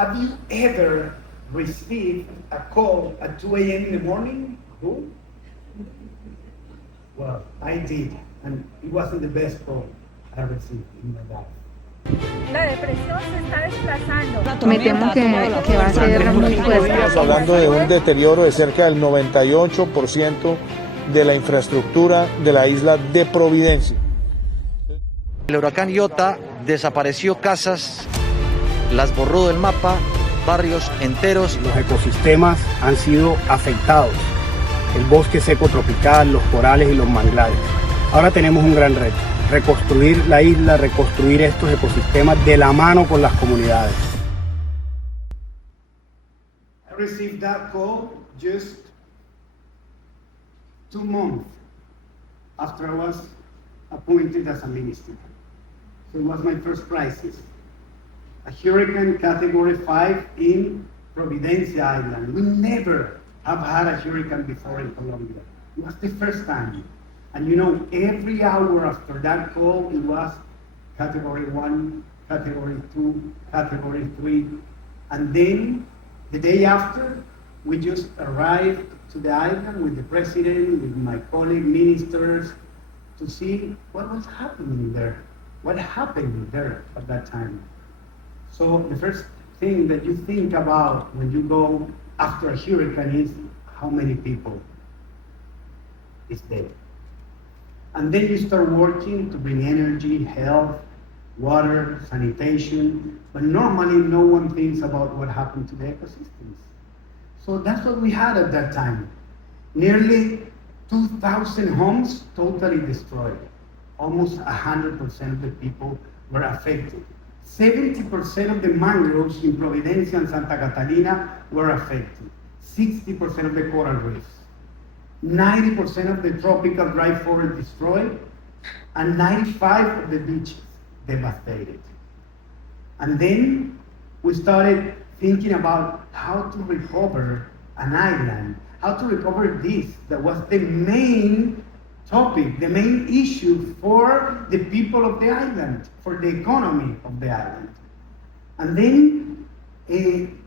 Have you ever received a call at 2 a.m. in the morning? Who? Well, I did, and it wasn't the best call I received in my life. La depresión se está desplazando. Me temo que va a ser muy fuerte. Estamos hablando de un deterioro de cerca del 98% de la infraestructura de la isla de Providencia. El huracán Iota desapareció casas, las borró del mapa, barrios enteros. Los ecosistemas han sido afectados, el bosque seco tropical, los corales y los manglares. Ahora tenemos un gran reto, reconstruir la isla, reconstruir estos ecosistemas de la mano con las comunidades. I received that call just 2 months after I was appointed as a minister. So it was my first crisis. A hurricane category 5 in Providencia Island. We never have had a hurricane before in Colombia. It was the first time. And you know, every hour after that call, it was category 1, category 2, category 3. And then the day after, we just arrived to the island with the president, with my colleague ministers, to see what was happening there, what happened there at that time. So the first thing that you think about when you go after a hurricane is how many people is dead. And then you start working to bring energy, health, water, sanitation, but normally no one thinks about what happened to the ecosystems. So that's what we had at that time. Nearly 2,000 homes totally destroyed. Almost 100% of the people were affected. 70% of the mangroves in Providencia and Santa Catalina were affected. 60% of the coral reefs. 90% of the tropical dry forest destroyed, and 95% of the beaches devastated. And then we started thinking about how to recover an island, how to recover this, that was the main topic, the main issue for the people of the island, for the economy of the island. And then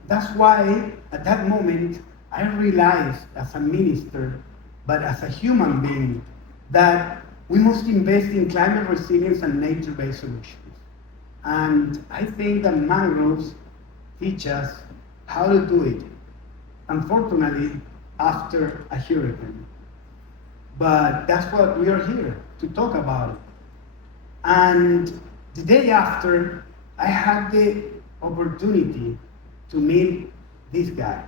that's why at that moment I realized as a minister, but as a human being, that we must invest in climate resilience and nature-based solutions. And I think that mangroves teach us how to do it, unfortunately, after a hurricane. But that's what we are here to talk about. And the day after, I had the opportunity to meet this guy.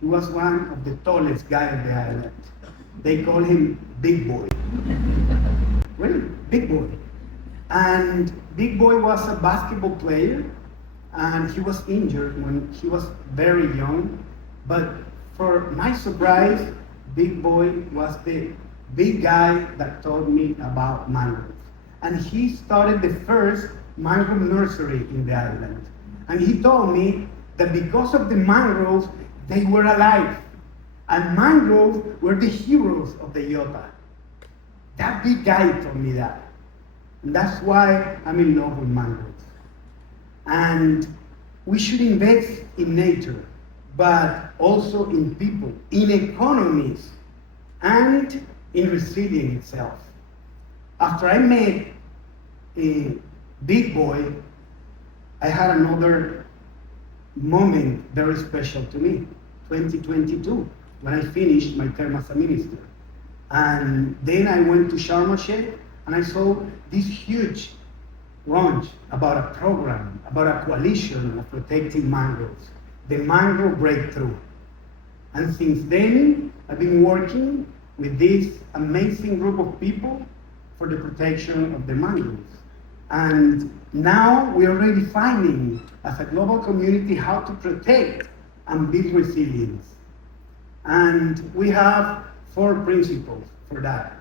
He was one of the tallest guys of the island. They call him Big Boy. Really, Big Boy. And Big Boy was a basketball player, and he was injured when he was very young. But for my surprise, Big Boy was the big guy that taught me about mangroves. And he started the first mangrove nursery in the island. And he told me that because of the mangroves, they were alive. And mangroves were the heroes of the Iota. That big guy told me that. And that's why I'm in love with mangroves. And we should invest in nature, but also in people, in economies, and in resilience itself. After I met a Big Boy, I had another moment very special to me, 2022, when I finished my term as a minister. And then I went to Sharm el-Sheikh, and I saw this huge launch about a program, about a coalition of protecting mangroves, the Mangrove Breakthrough. And since then, I've been working with this amazing group of people for the protection of the mangroves. And now we are already finding, as a global community, how to protect and build resilience. And we have 4 principles for that.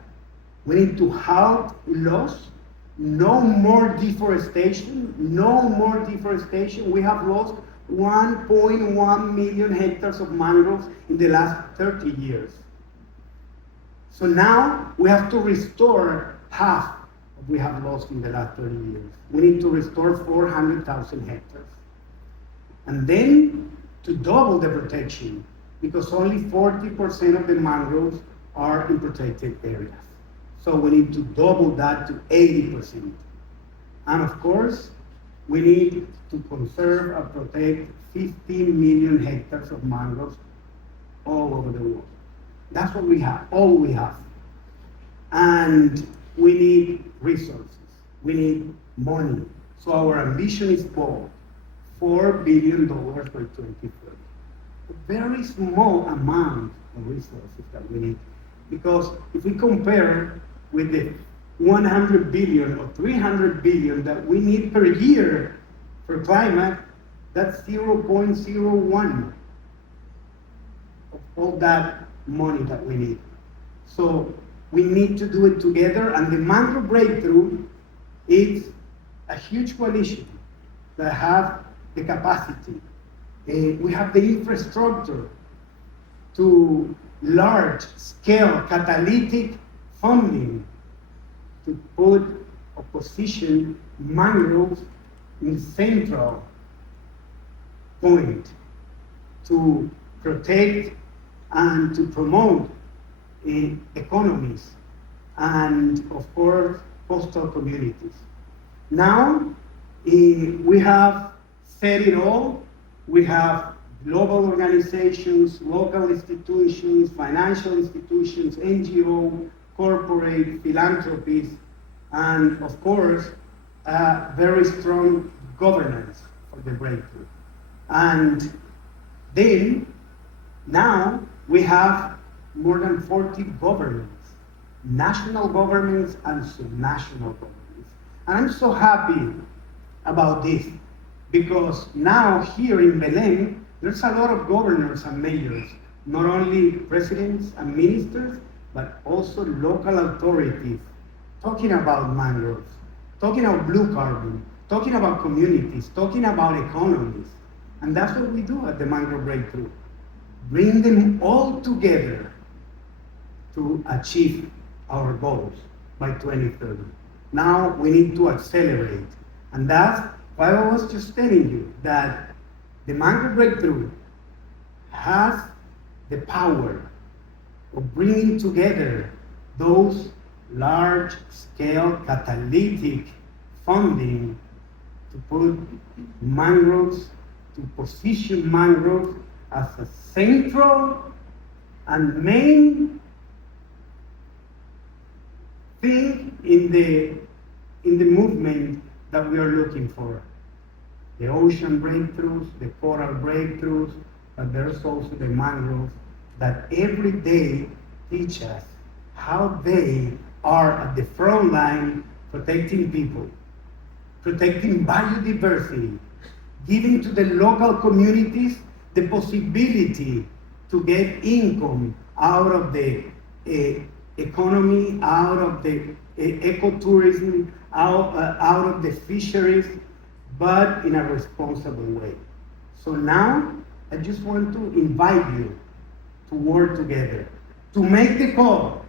We need to halt loss, no more deforestation, no more deforestation. We have lost 1.1 million hectares of mangroves in the last 30 years. So now we have to restore half of what we have lost in the last 30 years. We need to restore 400,000 hectares. And then to double the protection, because only 40% of the mangroves are in protected areas. So we need to double that to 80%. And of course, we need to conserve and protect 15 million hectares of mangroves all over the world. That's what we have, all we have. And we need resources, we need money. So our ambition is bold, $4 billion by 2030. A very small amount of resources that we need. Because if we compare with the 100 billion or 300 billion that we need per year for climate, that's 0.01 of all that money that we need. So we need to do it together, and the Mangrove Breakthrough is a huge coalition that have the capacity. We have the infrastructure to large-scale catalytic funding to put or position mangroves in the central point to protect and to promote economies and, of course, coastal communities. Now, we have said it all. We have global organizations, local institutions, financial institutions, NGO, corporate, philanthropies, and of course, very strong governance for the breakthrough. And then, now, we have more than 40 governments, national governments and subnational governments. And I'm so happy about this, because now here in Belém, there's a lot of governors and mayors, not only presidents and ministers, but also local authorities, talking about mangroves, talking about blue carbon, talking about communities, talking about economies. And that's what we do at the Mangrove Breakthrough. Bring them all together to achieve our goals by 2030. Now we need to accelerate. And that's why I was just telling you that the Mangrove Breakthrough has the power of bringing together those large-scale catalytic funding to put mangroves, to position mangroves as a central and main thing in the movement that we are looking for. The ocean breakthroughs, the coral breakthroughs, but there's also the mangroves that every day teach us how they are at the front line protecting people, protecting biodiversity, giving to the local communities the possibility to get income out of the economy, out of the ecotourism, out of the fisheries, but in a responsible way. So now, I just want to invite you to work together, to make the call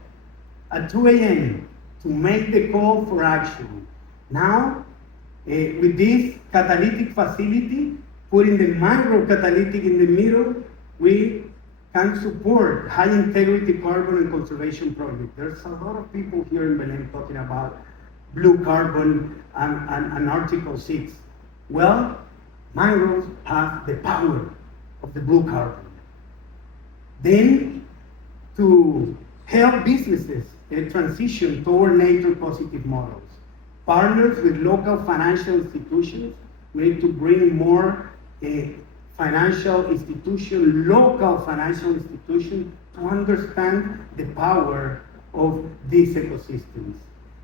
at 2 a.m., to make the call for action. Now, with this catalytic facility, putting the mangrove catalytic in the middle, we can support high integrity carbon and conservation projects. There's a lot of people here in Belém talking about blue carbon and Article 6. Well, mangroves have the power of the blue carbon. Then, to help businesses transition toward nature positive models, partners with local financial institutions, we need to bring more financial institutions, local financial institutions, to understand the power of these ecosystems.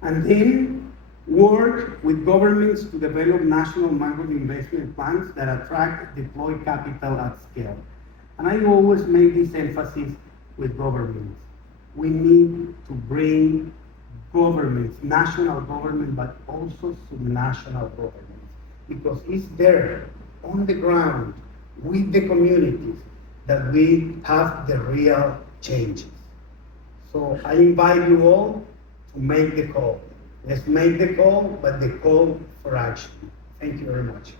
And then work with governments to develop national mangrove investment plans that attract deploy capital at scale. And I always make this emphasis with governments. We need to bring governments, national government, but also subnational governments, because it's there on the ground with the communities that we have the real changes. So I invite you all to make the call. Let's make the call, but the call for action. Thank you very much.